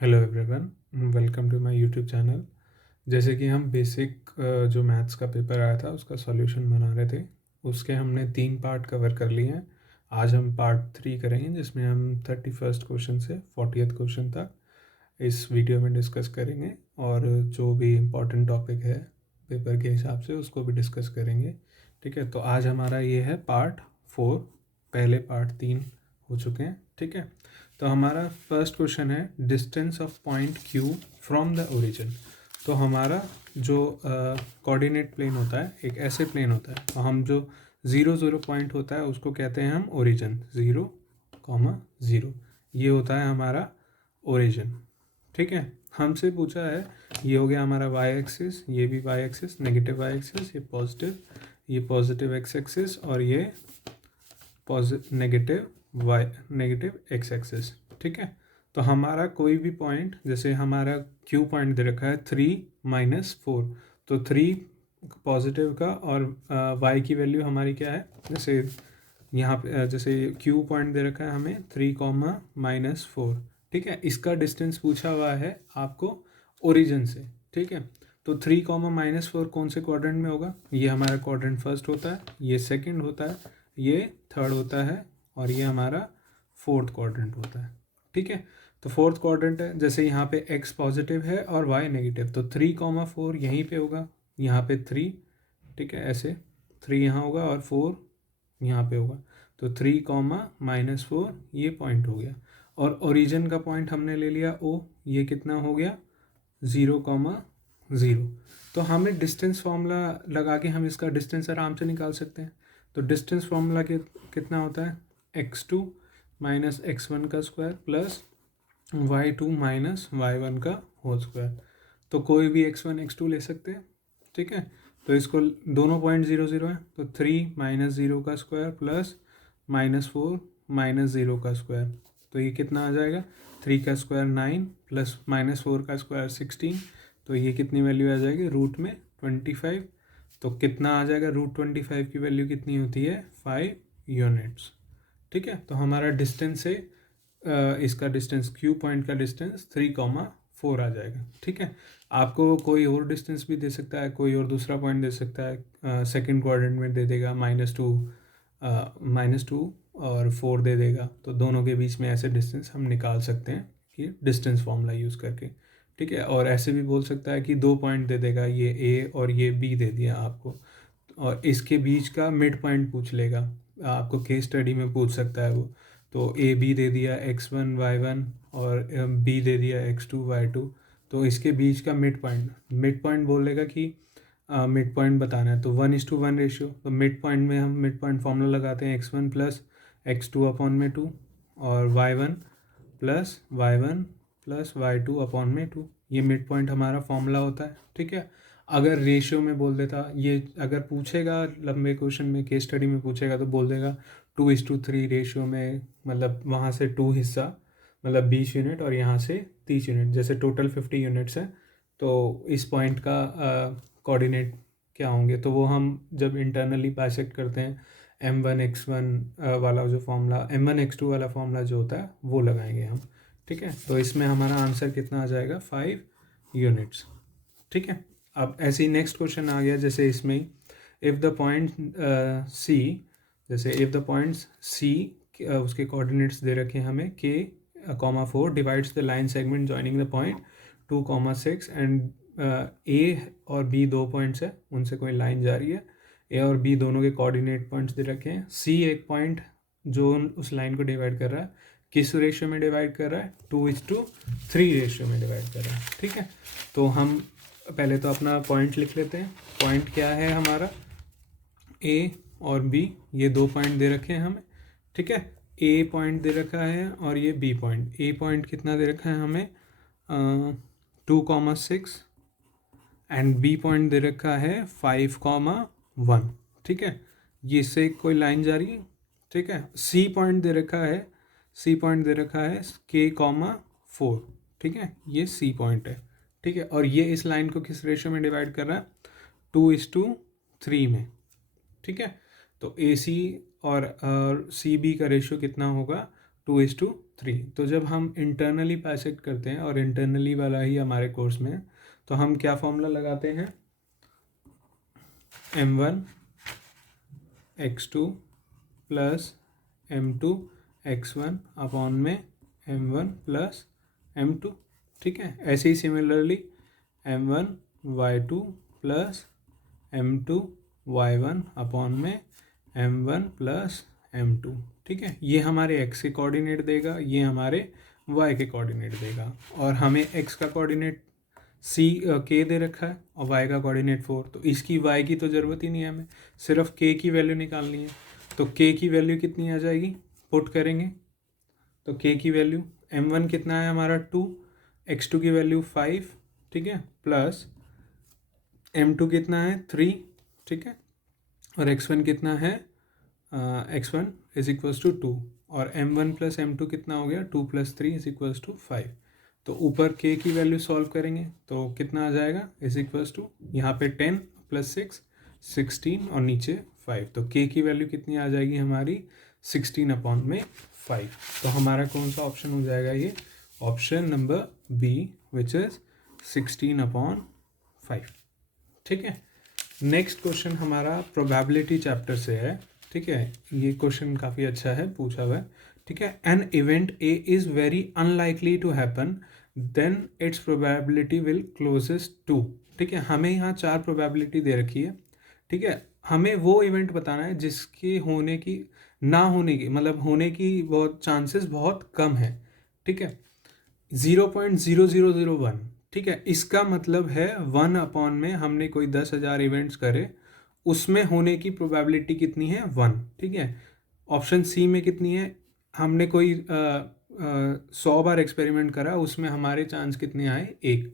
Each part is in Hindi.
Hello everyone, welcome to my YouTube channel. जैसे कि हम बेसिक जो मैथ्स का पेपर आया था उसका सॉल्यूशन बना रहे थे, उसके हमने 3 पार्ट कवर कर लिए हैं। आज हम पार्ट 3 करेंगे जिसमें हम 31st क्वेश्चन से 40th क्वेश्चन तक इस वीडियो में डिस्कस करेंगे और जो भी इम्पोर्टेंट टॉपिक है पेपर के हिसाब से उसको भी डिस्कस करेंगे। ठीक है, तो आज हमारा ये है पार्ट 4। पहले पार्ट 3 हो चुके हैं। ठीक है, तो हमारा फर्स्ट क्वेश्चन है distance of point Q from the origin. तो हमारा जो कोऑर्डिनेट प्लेन होता है एक ऐसे प्लेन होता है, तो हम जो 0 0 पॉइंट होता है उसको कहते हैं हम ओरिजिन। 0, 0 ये होता है हमारा ओरिजिन। ठीक है, हमसे पूछा है, ये हो गया हमारा वाई एक्सिस, ये भी y axis, negative y axis, ये पॉजिटिव एक्स एक्सिस और ये नेगेटिव एक्स एक्सिस। ठीक है, तो हमारा कोई भी पॉइंट, जैसे हमारा क्यू पॉइंट दे रखा है 3 - 4, तो 3 पॉजिटिव का और वाई की वैल्यू हमारी क्या है, जैसे यहाँ पे जैसे क्यू पॉइंट दे रखा है हमें 3, -4। ठीक है, इसका डिस्टेंस पूछा हुआ है आपको ओरिजिन से। ठीक है, तो 3, -4 कौन से क्वाड्रेंट में होगा? ये हमारा क्वाड्रेंट फर्स्ट होता है, ये सेकंड होता है, ये थर्ड होता है और ये हमारा फोर्थ क्वाड्रेंट होता है। ठीक है, तो फोर्थ क्वाड्रेंट है, जैसे यहाँ पे x पॉजिटिव है और y नेगेटिव, तो 3, 4 यहीं पे होगा, यहाँ पे 3। ठीक है, ऐसे 3 यहाँ होगा और 4 यहाँ पे होगा, तो 3, -4 ये पॉइंट हो गया। और ओरिजिन का पॉइंट हमने ले लिया O, ये कितना हो गया 0, 0। तो हमें डिस्टेंस फार्मूला लगा के हम इसका डिस्टेंस आराम से निकाल सकते हैं। तो डिस्टेंस फार्मूला कितना होता है, x2 - x1 का स्क्वायर प्लस y2 - y1 का होल स्क्वायर। तो कोई भी x1 x2 ले सकते हैं। ठीक है, तो इसको दोनों पॉइंट 0 0 है, तो 3 - 0 का स्क्वायर प्लस -4 - 0 का स्क्वायर, तो ये कितना आ जाएगा, 3 का स्क्वायर 9 प्लस -4 का स्क्वायर 16, तो ये कितनी वैल्यू आ जाएगी रूट में 25। तो कितना आ जाएगा, √25 की वैल्यू कितनी होती है 5 यूनिट्स। ठीक है, तो हमारा डिस्टेंस है इसका डिस्टेंस क्यू पॉइंट का डिस्टेंस 3, 4 आ जाएगा। ठीक है, आपको कोई और डिस्टेंस भी दे सकता है, कोई और दूसरा पॉइंट दे सकता है, सेकंड क्वाड्रेंट में दे देगा -2 और 4 दे देगा, तो दोनों के बीच में ऐसे डिस्टेंस हम निकाल सकते हैं कि डिस्टेंस फॉर्मूला यूज़ करके। ठीक है, और ऐसे भी बोल सकता है कि 2 पॉइंट दे देगा, ये ए और ये बी दे दिया आपको, और इसके बीच का मिड पॉइंट पूछ लेगा, आपको केस स्टडी में पूछ सकता है वो। तो ए बी दे दिया x1 y1 और बी दे दिया x2 y2, तो इसके बीच का मिड पॉइंट बोलेगा कि मिड पॉइंट बताना है, तो 1:1 रेशियो। तो मिड पॉइंट में हम मिड पॉइंट फॉर्मूला लगाते हैं x1 + x2/2 और y1 + y2/2, ये मिड पॉइंट हमारा फॉर्मूला होता है। ठीक है, अगर रेशियो में बोल देता, ये अगर पूछेगा लंबे क्वेश्चन में, केस स्टडी में पूछेगा तो बोल देगा 2:3 रेशियो में, मतलब वहाँ से 2 हिस्सा, मतलब 20 यूनिट और यहाँ से 30 यूनिट, जैसे टोटल 50 यूनिट्स हैं, तो इस पॉइंट का कोऑर्डिनेट क्या होंगे, तो वो हम जब इंटरनली बाइसेक्ट करते हैं m1x1 वाला जो फॉर्मूला, m1x2 वाला फॉर्मूला जो होता है वो लगाएंगे हम। ठीक है, तो इसमें हमारा आंसर कितना आ जाएगा 5 यूनिट्स। ठीक है, अब ऐसे ही नेक्स्ट क्वेश्चन आ गया, जैसे इसमें इफ़ द पॉइंट सी, जैसे इफ़ द पॉइंट्स सी उसके कोऑर्डिनेट्स दे रखे हैं हमें k, 4 divides the line segment joining the point 2, 6 and A और बी 2 पॉइंट्स है, उनसे कोई लाइन जा रही है, ए और बी दोनों के कोऑर्डिनेट पॉइंट्स दे रखे हैं, सी एक पॉइंट जो उस लाइन को डिवाइड कर रहा है, किस रेशियो में डिवाइड कर रहा है, 2:3 रेशियो में डिवाइड कर रहा है। ठीक है, तो हम पहले तो अपना पॉइंट लिख लेते हैं। पॉइंट क्या है हमारा, ए और बी, ये 2 पॉइंट दे रखे हैं हमें। ठीक है, ए पॉइंट दे रखा है और ये बी पॉइंट। ए पॉइंट कितना दे रखा है हमें 2, 6 एंड बी पॉइंट दे रखा है 5, 1। ठीक है, ये से कोई लाइन जा रही है। ठीक है, सी पॉइंट दे रखा है k, 4। ठीक है, ये सी पॉइंट है। ठीक है, और ये इस लाइन को किस रेशियो में डिवाइड कर रहा है, 2:3 में। ठीक है, तो ए सी और सी बी का रेशियो कितना होगा, 2:3। 3। तो जब हम इंटरनली बाइसेक्ट करते हैं और इंटरनली वाला ही हमारे कोर्स में है, तो हम क्या फॉर्मूला लगाते हैं, m1 x2 plus m2 x1 upon में m1 प्लस m2। ठीक है, ऐसे ही similarly m1 y2 plus m2 y1 upon में m1 प्लस m2। ठीक है, ये हमारे x के कोऑर्डिनेट देगा, ये हमारे y के कोऑर्डिनेट देगा, और हमें x का कोऑर्डिनेट k दे रखा है और y का कोऑर्डिनेट 4। तो इसकी y की तो ज़रूरत ही नहीं है, हमें सिर्फ k की वैल्यू निकालनी है। तो k की वैल्यू कितनी आ जाएगी, पुट करेंगे तो k की वैल्यू m1 कितना है हमारा 2, x2 की वैल्यू 5, ठीक है, प्लस m2 कितना है 3, ठीक है, और x1 कितना है x1 इज इक्वल्स टू 2, और m1 प्लस m2 कितना हो गया 2 प्लस 3 इज इक्वल्स टू 5। तो ऊपर k की वैल्यू सॉल्व करेंगे तो कितना आ जाएगा, इज इक्वल्स टू यहाँ पे 10 प्लस 6 16 और नीचे 5। तो k की वैल्यू कितनी आ जाएगी हमारी 16 अपॉन में 5। तो हमारा कौन सा ऑप्शन हो जाएगा, ये option number B which is 16 upon 5। ठीक है, नेक्स्ट क्वेश्चन हमारा प्रोबेबिलिटी चैप्टर से है। ठीक है, ये क्वेश्चन काफ़ी अच्छा है, पूछा हुआ है। ठीक है, an event A is very unlikely to happen then its probability will closest to. ठीक है, हमें यहाँ 4 प्रोबेबिलिटी दे रखी है। ठीक है, हमें वो इवेंट बताना है जिसके होने की, ना होने की, मतलब होने की बहुत चांसेस बहुत कम है। ठीक है, 0.0001। ठीक है, इसका मतलब है 1 अपॉन में हमने कोई 10,000 इवेंट्स करे, उसमें होने की प्रोबेबिलिटी कितनी है 1। ठीक है, ऑप्शन सी में कितनी है, हमने कोई 100 बार एक्सपेरिमेंट करा, उसमें हमारे चांस कितने आए 1।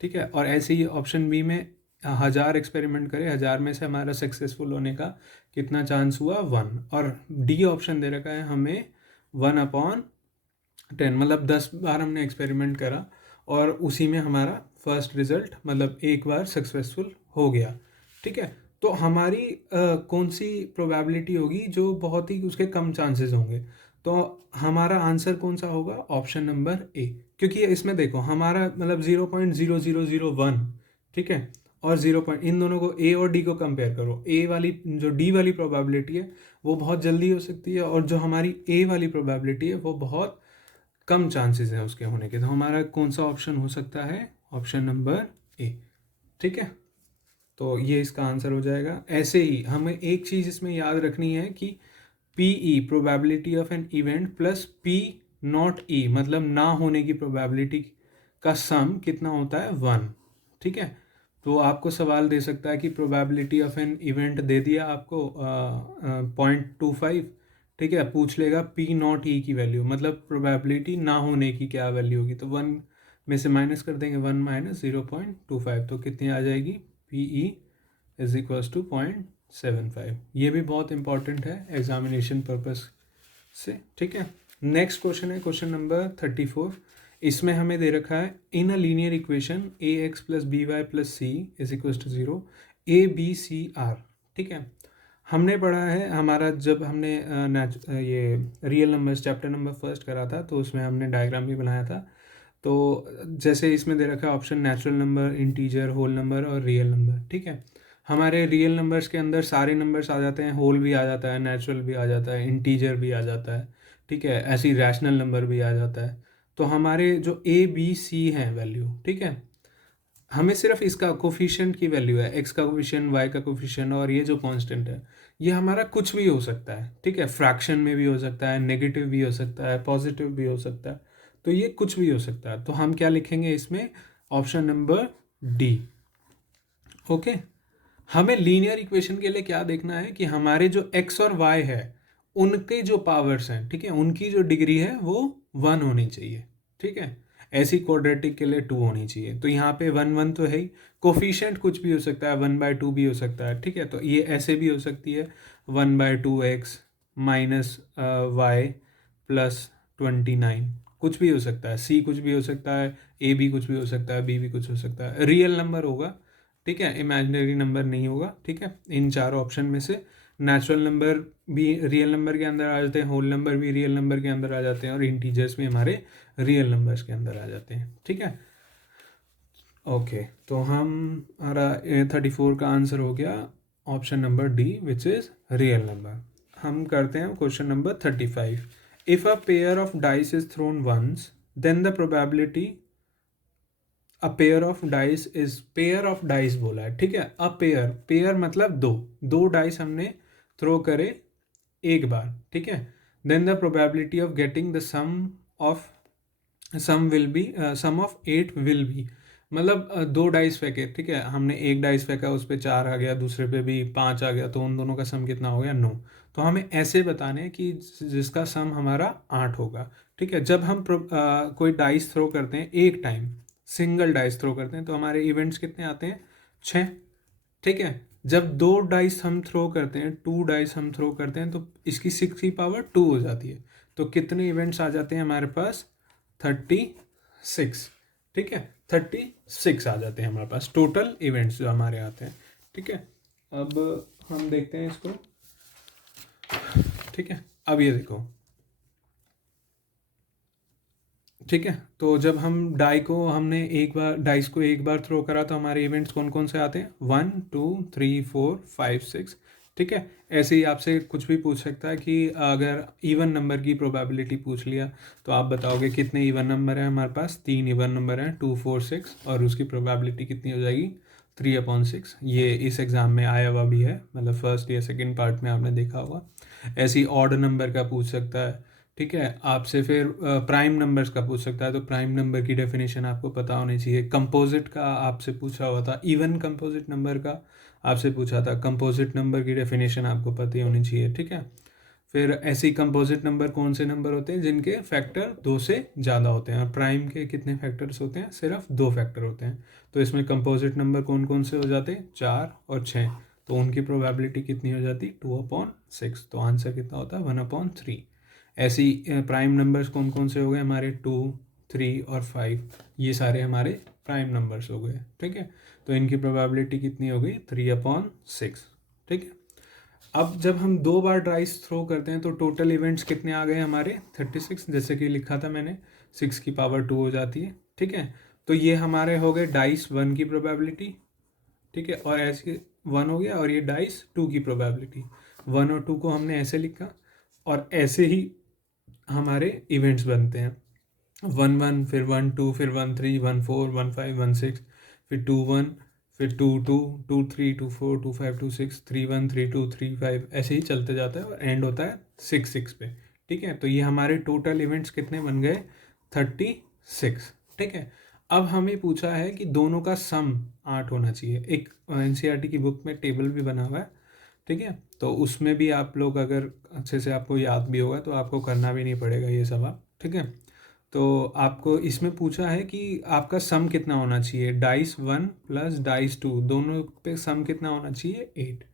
ठीक है, और ऐसे ही ऑप्शन बी में 1000 एक्सपेरिमेंट करे, 1000 में से हमारा सक्सेसफुल होने का कितना चांस हुआ 1। और डी ऑप्शन दे रखा है हमें 1/10, मतलब 10 बार हमने एक्सपेरिमेंट करा और उसी में हमारा फर्स्ट रिजल्ट मतलब एक बार सक्सेसफुल हो गया। ठीक है, तो हमारी कौन सी प्रोबेबिलिटी होगी जो बहुत ही उसके कम चांसेस होंगे, तो हमारा आंसर कौन सा होगा, ऑप्शन नंबर ए। क्योंकि इसमें देखो हमारा मतलब 0.0001, ठीक है, और 0. इन दोनों को, ए और डी को कंपेयर करो, ए वाली जो डी वाली प्रोबेबिलिटी है वो बहुत जल्दी हो सकती है, और जो हमारी ए वाली प्रोबेबिलिटी है वो बहुत कम चांसेस हैं उसके होने के। तो हमारा कौन सा ऑप्शन हो सकता है, ऑप्शन नंबर ए। ठीक है, तो ये इसका आंसर हो जाएगा। ऐसे ही हमें एक चीज़ इसमें याद रखनी है कि PE probability of an event plus P not E मतलब ना होने की प्रोबेबिलिटी का सम कितना होता है 1। ठीक है, तो आपको सवाल दे सकता है कि प्रोबेबिलिटी ऑफ एन इवेंट दे दिया आपको 0.25। ठीक है, पूछ लेगा P नॉट E की वैल्यू, मतलब प्रोबेबिलिटी ना होने की क्या वैल्यू होगी, तो 1 में से माइनस कर देंगे, 1 माइनस 0.25, तो कितनी आ जाएगी, PE इज इक्वल्स टू 0.75। ये भी बहुत इंपॉर्टेंट है एग्जामिनेशन पर्पस से। ठीक है, नेक्स्ट क्वेश्चन है क्वेश्चन नंबर 34। इसमें हमें दे रखा है in a linear equation ax plus B Y plus C is equals to 0 ABCR। ठीक है, हमने पढ़ा है, हमारा जब हमने ये रियल नंबर्स चैप्टर नंबर 1 करा था तो उसमें हमने डायग्राम भी बनाया था। तो जैसे इसमें दे रखा है option natural number, integer, whole number और रियल नंबर। ठीक है, हमारे रियल नंबर्स के अंदर सारे नंबर्स आ जाते हैं, होल भी आ जाता है, नेचुरल भी आ जाता है, इंटीजर भी आ जाता है। ठीक है, ऐसी रैशनल नंबर भी आ जाता है। तो हमारे जो ABC हैं वैल्यू, ठीक है, हमें सिर्फ इसका कोफिशिएंट की वैल्यू है, x का कोफिशिएंट, y का कोफिशिएंट, और ये जो कांस्टेंट है ये हमारा कुछ भी हो सकता है। ठीक है, फ्रैक्शन में भी हो सकता है, नेगेटिव भी हो सकता है, पॉजिटिव भी हो सकता है, तो ये कुछ भी हो सकता है। तो हम क्या लिखेंगे इसमें, ऑप्शन नंबर डी। ओके, हमें लीनियर इक्वेशन के लिए क्या देखना है कि हमारे जो x और y है उनके जो पावर्स हैं, ठीक है, उनकी जो डिग्री है वो 1 होनी चाहिए। ठीक है, ऐसी क्वाड्रेटिक के लिए 2 होनी चाहिए। तो यहाँ पे 1 1 तो है ही, कोफिशिएंट कुछ भी हो सकता है, 1/2 भी हो सकता है। ठीक है, तो ये ऐसे भी हो सकती है 1/2x माइनस y प्लस 29, कुछ भी हो सकता है, c कुछ भी हो सकता है, a भी कुछ भी हो सकता है, b भी कुछ हो सकता है, रियल नंबर होगा। ठीक है, इमेजिनरी नंबर नहीं होगा। ठीक है, इन चारों ऑप्शन में से नेचुरल नंबर भी रियल नंबर के अंदर आ जाते हैं, होल नंबर भी रियल नंबर के अंदर आ जाते हैं, और इंटीजर्स भी हमारे रियल नंबर्स के अंदर आ जाते हैं। ठीक है, ओके, तो हमारा 34 का आंसर हो गया option number D, which is real number. हम करते हैं question number 35। If a pair of dice is thrown once, then the probability a pair of dice is, pair of dice बोला है, ठीक है। अ पेयर, पेयर मतलब दो डाइस हमने थ्रो करे एक बार, ठीक है। Then the probability of getting the of sum will be sum of 8 will be, मतलब दो डाइस फेंके, ठीक है, हमने एक डाइस फेंका, उस पर 4 आ गया, दूसरे पे भी 5 आ गया, तो उन दोनों का सम कितना हो गया, 9। तो हमें ऐसे बताने हैं कि जिसका सम हमारा 8 होगा, ठीक है। जब हम कोई डाइस थ्रो करते हैं एक टाइम, सिंगल डाइस थ्रो करते हैं, तो हमारे इवेंट्स कितने आते हैं, 6, ठीक है। जब दो डाइस हम थ्रो करते हैं, 2 डाइस हम थ्रो करते हैं, तो इसकी 6 की पावर 2 हो जाती है। तो कितने इवेंट्स आ जाते हैं हमारे पास, 36, ठीक है, 36 आ जाते हैं हमारे पास टोटल इवेंट्स जो हमारे आते हैं, ठीक है। अब हम देखते हैं इसको, ठीक है। अब ये देखो, ठीक है, तो जब हम डाइस को एक बार थ्रो करा, तो हमारे इवेंट्स कौन कौन से आते हैं, 1 2 3 4 5 6, ठीक है। ऐसे ही आपसे कुछ भी पूछ सकता है कि अगर इवन नंबर की प्रोबेबिलिटी पूछ लिया, तो आप बताओगे कितने इवन नंबर हैं हमारे पास, 3 इवन नंबर हैं, 2 4 6, और उसकी प्रोबेबिलिटी कितनी हो जाएगी, 3/6। ये इस एग्ज़ाम में आया हुआ भी है, मतलब फर्स्ट या सेकेंड पार्ट में आपने देखा होगा। ऐसे ही ऑड नंबर का पूछ सकता है, ठीक है, आपसे फिर प्राइम नंबर्स का पूछ सकता है, तो प्राइम नंबर की डेफिनेशन आपको पता होनी चाहिए। कंपोजिट का आपसे पूछा हुआ था, इवन कंपोजिट नंबर का आपसे पूछा था, कंपोजिट नंबर की डेफिनेशन आपको पता होनी चाहिए, ठीक है। फिर ऐसे ही कंपोजिट नंबर कौन से नंबर होते हैं जिनके फैक्टर 2 से ज़्यादा होते हैं, और प्राइम के कितने फैक्टर्स होते हैं, सिर्फ 2 फैक्टर होते हैं। तो इसमें कंपोजिट नंबर कौन कौन से हो जाते हैं, 4 और 6, तो उनकी प्रोबेबिलिटी कितनी हो जाती, 2/6, तो आंसर कितना होता है, 1/3। ऐसी प्राइम नंबर्स कौन कौन से हो गए हमारे, 2 3 और 5, ये सारे हमारे प्राइम नंबर्स हो गए, ठीक है। तो इनकी प्रोबेबिलिटी कितनी हो गई, 3/6, ठीक है। अब जब हम 2 बार डाइस थ्रो करते हैं, तो टोटल इवेंट्स कितने आ गए हमारे, 36, जैसे कि लिखा था मैंने, 6 की पावर 2 हो जाती है, ठीक है। तो ये हमारे हो गए डाइस 1 की प्रोबेबिलिटी, ठीक है, और ऐसे 1 हो गया, और ये डाइस 2 की प्रोबेबिलिटी, 1 और 2 को हमने ऐसे लिखा, और ऐसे ही हमारे इवेंट्स बनते हैं, 1 1, फिर 1 2, फिर 1 3, 1 4, 1 5, 1 6, फिर 2 1, फिर 2 2, 2 3, 2 4, 2 5, 2 6, 3 1, 3 2, 3 5, ऐसे ही चलते जाता है, और एंड होता है 6 6 पे, ठीक है। तो ये हमारे टोटल इवेंट्स कितने बन गए, 36, ठीक है। अब हमें पूछा है कि दोनों का सम 8 होना चाहिए। एक एनसीईआरटी की बुक में टेबल भी बना हुआ है, ठीक है, तो उसमें भी आप लोग अगर अच्छे से आपको याद भी होगा, तो आपको करना भी नहीं पड़ेगा ये सवाल, ठीक है। तो आपको इसमें पूछा है कि आपका सम कितना होना चाहिए, डाइस 1 प्लस डाइस 2, दोनों पे सम कितना होना चाहिए, 8,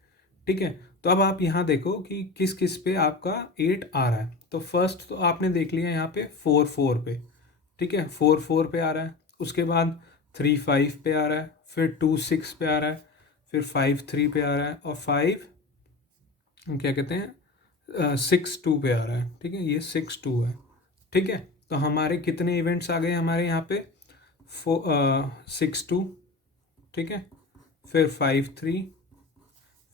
ठीक है। तो अब आप यहाँ देखो कि किस किस पे आपका 8 आ रहा है। तो फर्स्ट तो आपने देख लिया यहाँ पे 4 4 पे, ठीक है, 4 4 पे आ रहा है, उसके बाद 3 5 पे आ रहा है, फिर 2 6 पे आ रहा है, फिर 5 3 पे आ रहा है, और 5 क्या कहते हैं 6 2 पे आ रहा है, ठीक है, ये 6 2 है, ठीक है। तो हमारे कितने इवेंट्स आ गए हमारे यहाँ पे, 6 2, ठीक है, फिर 5 3,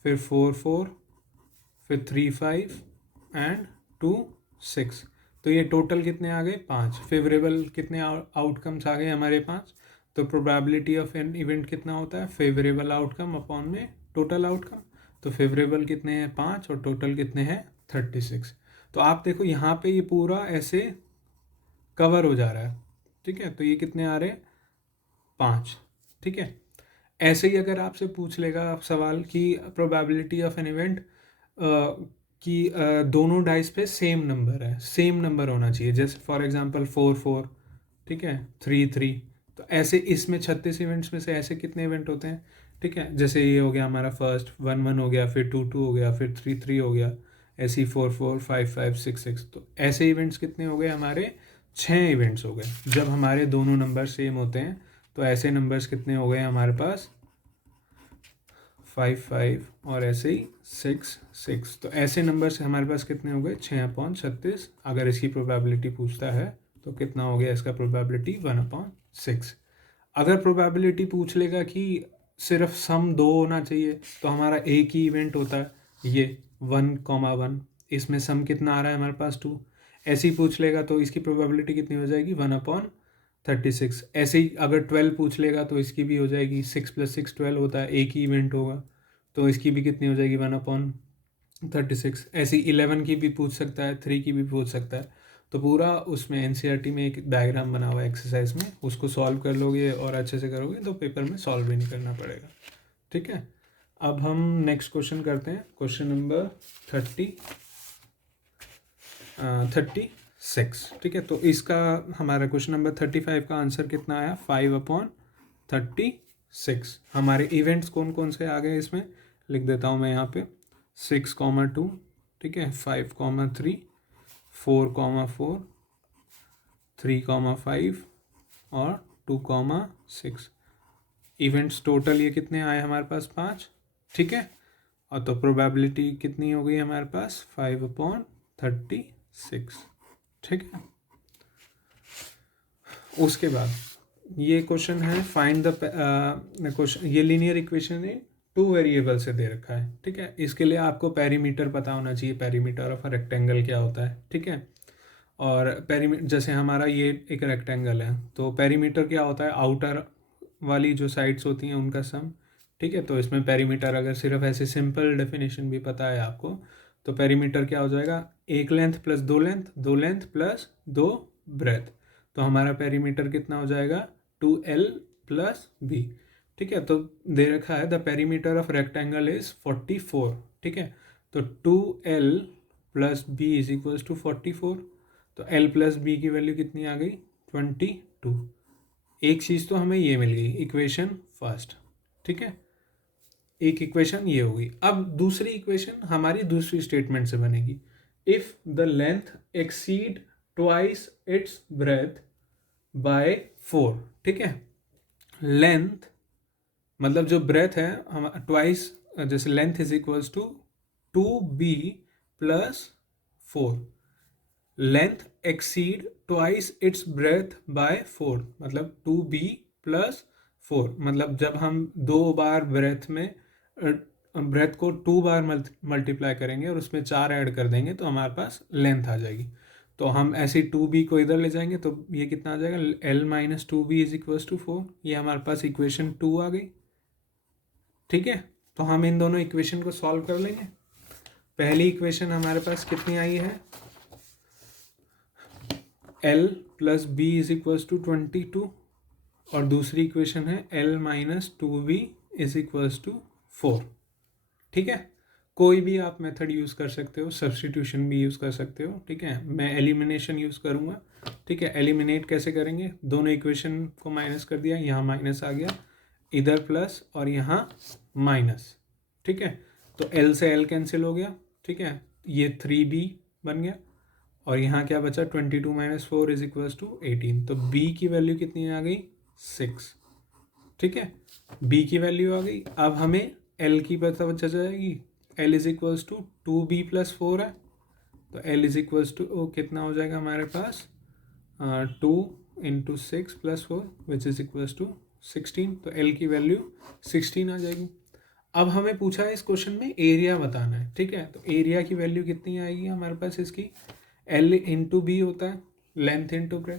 फिर 4 4, फिर 3 5 एंड 2 6। तो ये टोटल कितने आ गए, 5। फेवरेबल कितने आउटकम्स आ गए हमारे 5। तो प्रोबेबिलिटी ऑफ एन इवेंट कितना होता है, फेवरेबल आउटकम अपॉन में टोटल आउटकम। तो फेवरेबल कितने हैं, 5, और टोटल कितने हैं, 36। तो आप देखो यहाँ पे ये पूरा ऐसे कवर हो जा रहा है, ठीक है। तो ये कितने आ रहे हैं, 5, ठीक है। ऐसे ही अगर आपसे पूछ लेगा आप सवाल कि प्रोबेबिलिटी ऑफ एन इवेंट कि दोनों डाइस पे सेम नंबर है, सेम नंबर होना चाहिए, जैसे फॉर एग्जांपल 4 4, ठीक है, 3 3। तो ऐसे इसमें 36 इवेंट्स में से ऐसे कितने इवेंट होते हैं, ठीक है। जैसे ये हो गया हमारा फर्स्ट 1 1 हो गया, फिर 2 2 हो गया, फिर 3 3 हो गया, ऐसे ही 4 4 5 5 6 6। तो ऐसे इवेंट्स कितने हो गए हमारे, 6 इवेंट्स हो गए। जब हमारे दोनों नंबर सेम होते हैं, तो ऐसे नंबर्स कितने हो गए हमारे पास, 5 5 और ऐसे ही 6 6। तो ऐसे नंबर से हमारे पास कितने हो गए 6/36। अगर इसकी प्रोबेबिलिटी पूछता है तो कितना हो गया इसका प्रोबेबिलिटी 1/6। अगर प्रोबेबिलिटी पूछ लेगा कि सिर्फ सम 2 होना चाहिए तो हमारा एक ही इवेंट होता है, ये 1,1। इसमें सम कितना आ रहा है हमारे पास 2। ऐसे ही पूछ लेगा तो इसकी प्रोबेबिलिटी कितनी हो जाएगी 1/36। ऐसे ही अगर 12 पूछ लेगा तो इसकी भी हो जाएगी 6 + 6 12 होता है, एक ही इवेंट होगा तो इसकी भी कितनी हो जाएगी 1/36। ऐसे ही 11 की भी पूछ सकता है, 3 की भी पूछ सकता है। तो पूरा उसमें एनसीईआरटी में एक डायग्राम बना हुआ है एक्सरसाइज में, उसको सॉल्व कर लोगे और अच्छे से करोगे तो पेपर में सॉल्व भी नहीं करना पड़ेगा। ठीक है, अब हम नेक्स्ट क्वेश्चन करते हैं, क्वेश्चन नंबर 36। ठीक है, तो इसका हमारा क्वेश्चन नंबर 35 का आंसर कितना आया 5/36। हमारे इवेंट्स कौन कौन से आ गए इसमें लिख देता हूँ मैं यहाँ पे 6,2, ठीक है, 5,3, 4,4, 3,5 और 2,6। इवेंट्स टोटल ये कितने आए हमारे पास 5। ठीक है, और तो प्रोबेबिलिटी कितनी हो गई हमारे पास 5/36। ठीक है, उसके बाद ये क्वेश्चन है फाइंड द क्वेश्चन, ये लीनियर इक्वेशन है 2 वेरिएबल से दे रखा है। ठीक है, इसके लिए आपको पेरीमीटर पता होना चाहिए, पेरीमीटर ऑफ अ रेक्टेंगल क्या होता है। ठीक है, और पेरीमीटर जैसे हमारा ये एक रेक्टेंगल है तो पेरीमीटर क्या होता है, आउटर वाली जो साइड्स होती हैं उनका सम। ठीक है, तो इसमें पेरीमीटर अगर सिर्फ ऐसे सिंपल डेफिनेशन भी पता है आपको तो पेरीमीटर क्या हो जाएगा, एक length plus 2 length, 2 length plus 2 breadth. तो हमारा पेरीमीटर कितना हो जाएगा 2L + B। ठीक है, तो दे रखा है the perimeter of rectangle is 44। ठीक है, तो 2L + B = 44। तो L + B की वैल्यू कितनी आ गई 22। एक चीज़ तो हमें ये मिल गई इक्वेशन फर्स्ट। ठीक है, एक इक्वेशन ये होगी। अब दूसरी इक्वेशन हमारी दूसरी स्टेटमेंट से बनेगी, if the length exceed twice its breadth by 4। ठीक है, लेंथ मतलब जो ब्रेथ है हम ट्वाइस, जैसे length is equals to 2B + 4। Length exceed twice its breadth by 4 मतलब 2B + 4। मतलब जब हम 2 बार ब्रेथ में ब्रेथ को 2 बार मल्टीप्लाई करेंगे और उसमें 4 ऐड कर देंगे तो हमारे पास लेंथ आ जाएगी। तो हम ऐसे 2B को इधर ले जाएंगे तो ये कितना आ जाएगा L - 2B = 4। ये हमारे पास इक्वेशन 2 आ गई। ठीक है, तो हम इन दोनों इक्वेशन को सॉल्व कर लेंगे। पहली इक्वेशन हमारे पास कितनी आई है, L + B = 22 और दूसरी इक्वेशन है L - 2B = 4। ठीक है, कोई भी आप मेथड यूज़ कर सकते हो, सब्स्टिट्यूशन भी यूज़ कर सकते हो। ठीक है, मैं एलिमिनेशन यूज़ करूँगा। ठीक है, एलिमिनेट कैसे करेंगे, दोनों इक्वेशन को माइनस कर दिया, यहाँ माइनस आ गया, इधर प्लस और यहाँ माइनस। ठीक है, तो L से L कैंसिल हो गया। ठीक है, ये 3B बन गया और यहाँ क्या बचा 22 - 4 = 18। तो B की वैल्यू कितनी आ गई 6। ठीक है, B की वैल्यू आ गई। अब हमें L की पता बचा जाएगी, L = 2B + 4 है तो L = कितना हो जाएगा हमारे पास 2 × 6 + 4 = 16। तो L की वैल्यू 16 आ जाएगी। अब हमें पूछा है इस क्वेश्चन में एरिया बताना है। ठीक है, तो एरिया की वैल्यू कितनी आएगी हमारे पास इसकी, L × B होता है लेंथ × ब्रेथ।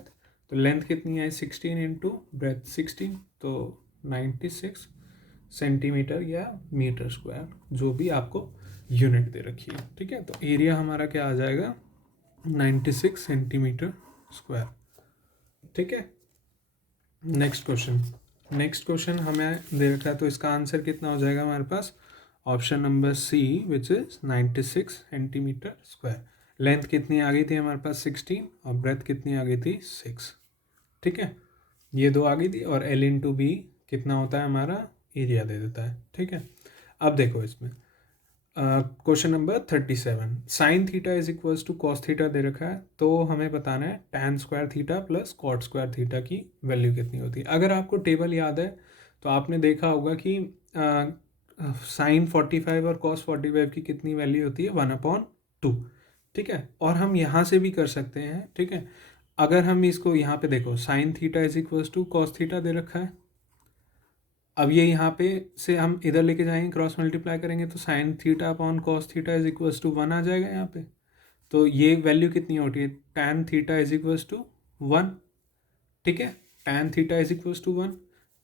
तो लेंथ कितनी है 16 × ब्रेथ 16, तो 96 सेंटीमीटर या मीटर स्क्वायर, जो भी आपको यूनिट दे रखी है। ठीक है, तो एरिया हमारा क्या आ जाएगा 96 सेंटीमीटर स्क्वायर। ठीक है, नेक्स्ट क्वेश्चन हमें दे रखा है तो इसका आंसर कितना हो जाएगा हमारे पास option number C which is 96 centimetre square. Length कितनी आ गई थी हमारे पास 16 और ब्रेथ कितनी आ गई थी 6। ठीक है, ये दो आ गई थी और L × B कितना होता है हमारा एरिया दे देता है। ठीक है, अब देखो इसमें question number 37, sine theta = cos theta दे रखा है तो हमें बताना है tan² थीटा + cot² थीटा की वैल्यू कितनी होती है। अगर आपको टेबल याद है तो आपने देखा होगा कि साइन 45 और कॉस 45 की कितनी वैल्यू होती है, 1/2, ठीक है। और हम यहाँ से भी कर सकते हैं, ठीक है। अगर हम इसको यहाँ पे देखो, sine theta is equals to cos theta दे रखा है। अब ये यहाँ पे से हम इधर लेके जाएंगे, क्रॉस मल्टीप्लाई करेंगे तो sine theta upon cos theta is equals to 1 आ जाएगा यहाँ पे। तो ये वैल्यू कितनी होती है, tan theta is equals to 1, ठीक है। Tan theta is equals to 1,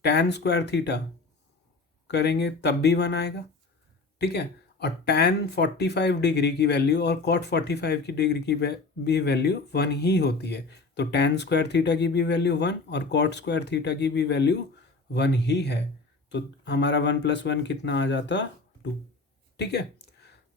tan square theta करेंगे तब भी 1 आएगा, ठीक है। और टैन 45 डिग्री की वैल्यू और कॉट 45 की डिग्री की भी वैल्यू 1 ही होती है। तो टैन स्क्वायर थीटा की भी वैल्यू 1 और कॉट स्क्वायर थीटा की भी वैल्यू 1 ही है। तो हमारा 1 + 1 कितना आ जाता, 2, ठीक है।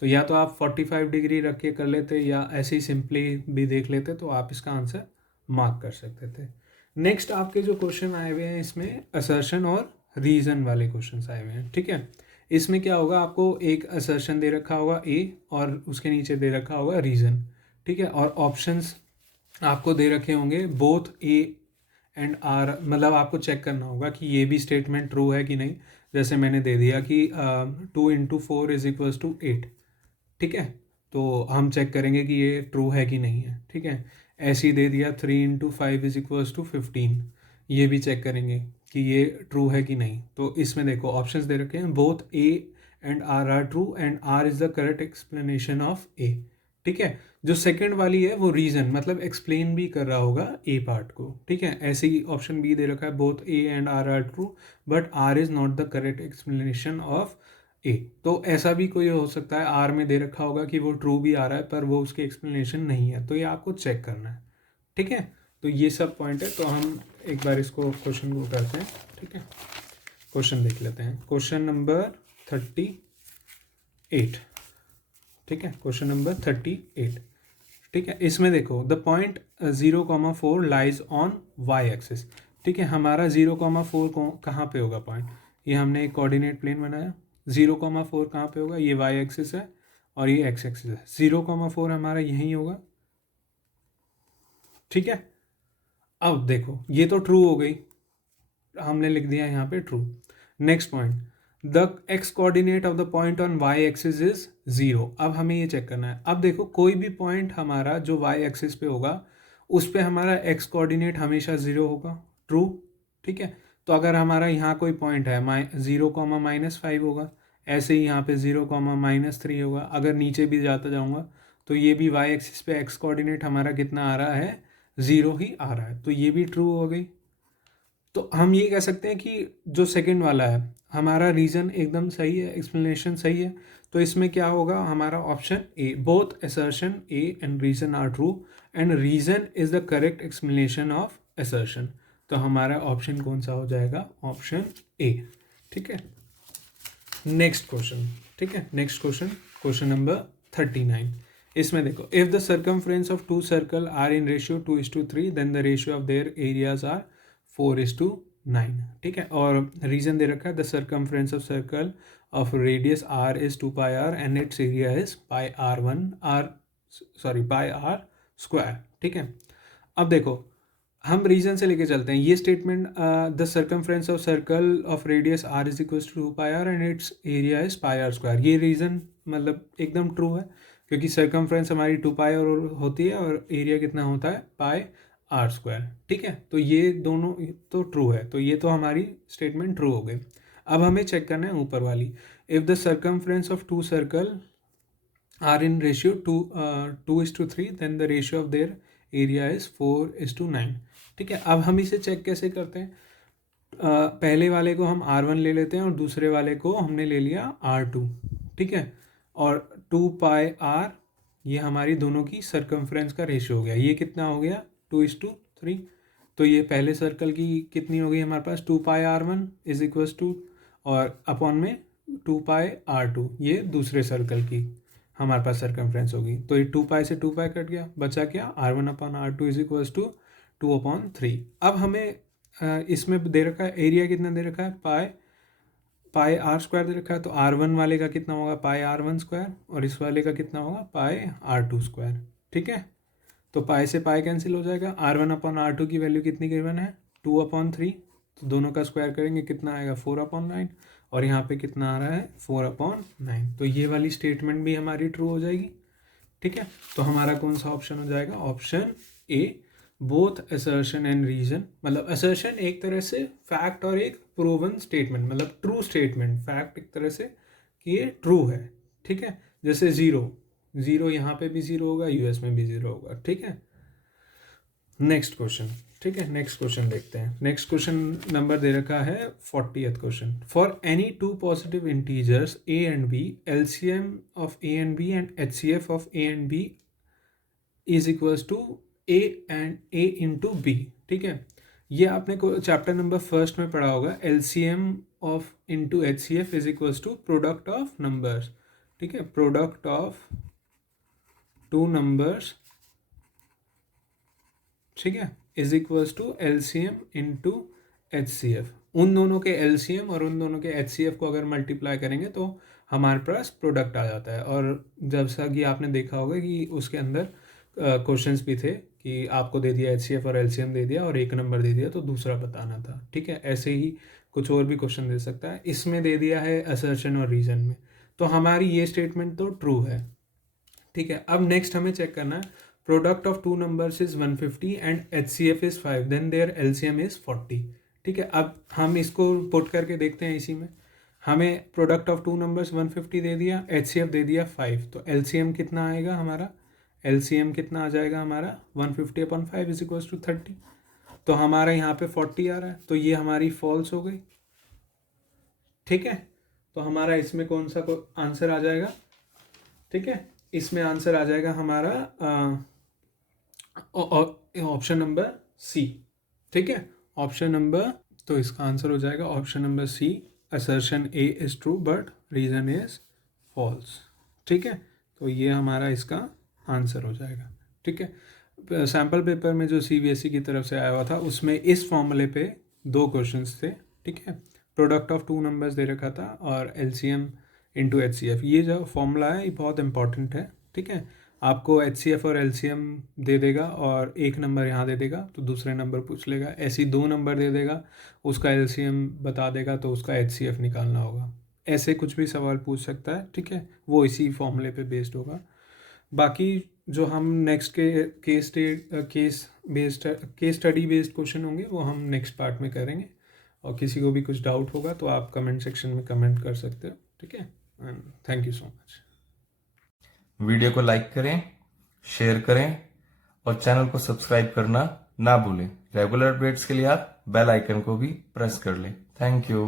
तो या तो आप 45 डिग्री रख के कर लेते या ऐसे ही सिंपली भी देख लेते, तो आप इसका आंसर मार्क कर सकते थे। नेक्स्ट आपके जो क्वेश्चन आए हुए हैं इसमें असर्शन और रीज़न वाले क्वेश्चन आए हुए हैं, ठीक है। इसमें क्या होगा, आपको एक असर्शन दे रखा होगा ए और उसके नीचे दे रखा होगा रीज़न, ठीक है। और ऑप्शंस आपको दे रखे होंगे बोथ ए एंड आर, मतलब आपको चेक करना होगा कि ये भी स्टेटमेंट ट्रू है कि नहीं। जैसे मैंने दे दिया कि 2 × 4 = 8, ठीक है। तो हम चेक करेंगे कि ये ट्रू है कि नहीं है, ठीक है। ऐसे ही दे दिया 3 × 5 = 15, ये भी चेक करेंगे कि ये ट्रू है कि नहीं। तो इसमें देखो ऑप्शंस दे रखे हैं, both A and R are true and R is the correct explanation of A, ठीक है। जो सेकंड वाली है वो रीज़न, मतलब एक्सप्लेन भी कर रहा होगा ए पार्ट को, ठीक है। ऐसे ही ऑप्शन बी दे रखा है, both A and R are true but R is not the correct explanation of A. तो ऐसा भी कोई हो सकता है, आर में दे रखा होगा कि वो ट्रू भी आ रहा है पर वो उसकी एक्सप्लेनेशन नहीं है, तो ये आपको चेक करना है, ठीक है। तो ये सब पॉइंट है। तो हम एक बार इसको क्वेश्चन को करते हैं, ठीक है। क्वेश्चन देख लेते हैं, क्वेश्चन नंबर 38, ठीक है। क्वेश्चन नंबर 38, ठीक है। इसमें देखो the point 0,4 lies on y axis, ठीक है। हमारा 0,4 कहाँ पे होगा पॉइंट, ये हमने एक कोऑर्डिनेट प्लेन बनाया, 0,4 कहाँ पे होगा, ये वाई एक्सिस है और ये एक्स एक्सिस है। 0,4 हमारा यहीं होगा, ठीक है। अब देखो ये तो ट्रू हो गई, हमने लिख दिया यहाँ पे true. Next point, the x coordinate of the point on y axis is 0। अब हमें ये चेक करना है। अब देखो कोई भी पॉइंट हमारा जो वाई एक्सिस पे होगा उस पे हमारा एक्स कोऑर्डिनेट हमेशा 0 होगा, ट्रू, ठीक है। तो अगर हमारा यहाँ कोई पॉइंट है 0,-5 होगा, ऐसे ही यहाँ पे 0,-3 होगा। अगर नीचे भी जाता जाऊँगा तो ये भी वाई एक्सिस पे एक्स कोऑर्डिनेट हमारा कितना आ रहा है, 0 ही आ रहा है, तो ये भी ट्रू हो गई। तो हम ये कह सकते हैं कि जो सेकंड वाला है हमारा रीज़न एकदम सही है, एक्सप्लेनेशन सही है। तो इसमें क्या होगा, हमारा option A, both assertion A and reason are true and reason is the correct explanation of assertion. तो हमारा ऑप्शन कौन सा हो जाएगा, ऑप्शन ए, ठीक है। नेक्स्ट क्वेश्चन, ठीक है। Next question, question number 39। इसमें देखो, if the circumference of two circle are in ratio 2:3 then the ratio of their areas are 4:9, ठीक है। और रीजन दे रखा है, the circumference of circle of radius r is 2πr and its area is πr square, ठीक है। अब देखो हम रीजन से लेके चलते हैं। ये statement, the circumference of circle of radius r is equal to 2πr and its area is πr², ये रीजन मतलब एकदम ट्रू है क्योंकि सर्कमफ्रेंस हमारी 2πr होती है और एरिया कितना होता है, πr², ठीक है। तो ये दोनों तो ट्रू है, तो ये तो हमारी स्टेटमेंट ट्रू हो गई। अब हमें चेक करना है ऊपर वाली, if the circumference of two circle are in ratio 2:3 then the ratio of their area is 4:9, ठीक है। अब हम इसे चेक कैसे करते हैं, पहले वाले को हम R1 ले लेते हैं और दूसरे वाले को हमने ले लिया R2, ठीक है। और 2πr ये हमारी दोनों की सर्कमफ्रेंस का रेशियो हो गया, ये कितना हो गया 2:3। तो ये पहले सर्कल की कितनी हो गई हमारे पास, 2πr1 इज इक्वल्स टू और अपॉन में 2πr2, ये दूसरे सर्कल की हमारे पास सर्कमफ्रेंस होगी। तो ये 2π से 2π कट गया, बचा क्या, R1/R2 इज इक्वल्स टू 2/3। अब हमें इसमें दे रखा है एरिया कितना दे रखा है, πr² दे रखा है। तो R1 वाले का कितना होगा, πr1² और इस वाले का कितना होगा, πr2², ठीक है। तो पाई से पाई कैंसिल हो जाएगा, R1/R2 की वैल्यू कितनी गिवन है, 2/3, तो दोनों का स्क्वायर करेंगे कितना आएगा, 4/9, और यहाँ पे कितना आ रहा है 4/9, तो ये वाली स्टेटमेंट भी हमारी ट्रू हो जाएगी। ठीक है, तो हमारा कौन सा ऑप्शन हो जाएगा, option A, both assertion and reason. मतलब असर्शन एक तरह से फैक्ट और एक प्रूवन स्टेटमेंट, मतलब ट्रू स्टेटमेंट, फैक्ट एक तरह से कि ये ट्रू है। ठीक है, जैसे ज़ीरो यहाँ पे भी ज़ीरो होगा, यूएस में भी ज़ीरो होगा। ठीक है, नेक्स्ट क्वेश्चन। ठीक है, नेक्स्ट क्वेश्चन देखते हैं। नेक्स्ट क्वेश्चन नंबर दे रखा है 40th question. For any two positive integers a and b, LCM of a and b and HCF of a and b is equals to a and a into b। ठीक है, ये आपने चैप्टर नंबर फर्स्ट में पढ़ा होगा, LCM of into HCF is equals to product of numbers. ठीक है, प्रोडक्ट ऑफ टू नंबर्स, ठीक है, is equals to LCM into HCF। उन दोनों के LCM और उन दोनों के HCF को अगर मल्टीप्लाई करेंगे तो हमारे पास प्रोडक्ट आ जाता है। और जैसा कि आपने देखा होगा कि उसके अंदर क्वेश्चंस भी थे कि आपको दे दिया HCF और LCM दे दिया और एक नंबर दे दिया तो दूसरा बताना था। ठीक है, ऐसे ही कुछ और भी क्वेश्चन दे सकता है। इसमें दे दिया है असर्शन और रीजन में, तो हमारी ये स्टेटमेंट तो ट्रू है। ठीक है, अब नेक्स्ट हमें चेक करना है, product of two numbers is 150 and HCF is 5, then their LCM is 40। ठीक है, अब हम इसको पुट करके देखते हैं। इसी में हमें प्रोडक्ट ऑफ टू नंबर्स 150 दे दिया, HCF दे दिया 5, तो LCM कितना आएगा हमारा, LCM कितना आ जाएगा हमारा 150/5 इज इक्वल्स टू 30। तो हमारा यहाँ पे 40 आ रहा है, तो ये हमारी फॉल्स हो गई। ठीक है, तो हमारा इसमें कौन सा आंसर आ जाएगा, ठीक है, इसमें आंसर आ जाएगा हमारा ऑप्शन नंबर सी। ठीक है, ऑप्शन नंबर, तो इसका आंसर हो जाएगा option number C, assertion A is true but reason is false. ठीक है, तो ये हमारा इसका आंसर हो जाएगा। ठीक है, सैम्पल पेपर में जो CBSE की तरफ से आया हुआ था उसमें इस फॉर्मूले पे 2 क्वेश्चंस थे। ठीक है, product of two numbers they रखा था और LCM इंटू HCF, ये जो फॉर्मूला है ये बहुत इंपॉर्टेंट है। ठीक है, आपको HCF और LCM दे देगा और एक नंबर यहाँ दे देगा तो दूसरे नंबर पूछ लेगा, ऐसे 2 नंबर दे देगा, उसका LCM बता देगा तो उसका HCF निकालना होगा। ऐसे कुछ भी सवाल पूछ सकता है। ठीक है, वो इसी फॉर्मूले पे बेस्ड होगा। बाकी जो हम नेक्स्ट के केस स्टडी बेस्ड क्वेश्चन होंगे वो हम नेक्स्ट पार्ट में करेंगे। और किसी को भी कुछ डाउट होगा तो आप कमेंट सेक्शन में कमेंट कर सकते हो। ठीक है, and thank you so much. Video को लाइक करें, शेयर करें और चैनल को सब्सक्राइब करना ना भूलें। रेगुलर अपडेट्स के लिए आप बेल आइकन को भी प्रेस कर लें। Thank you.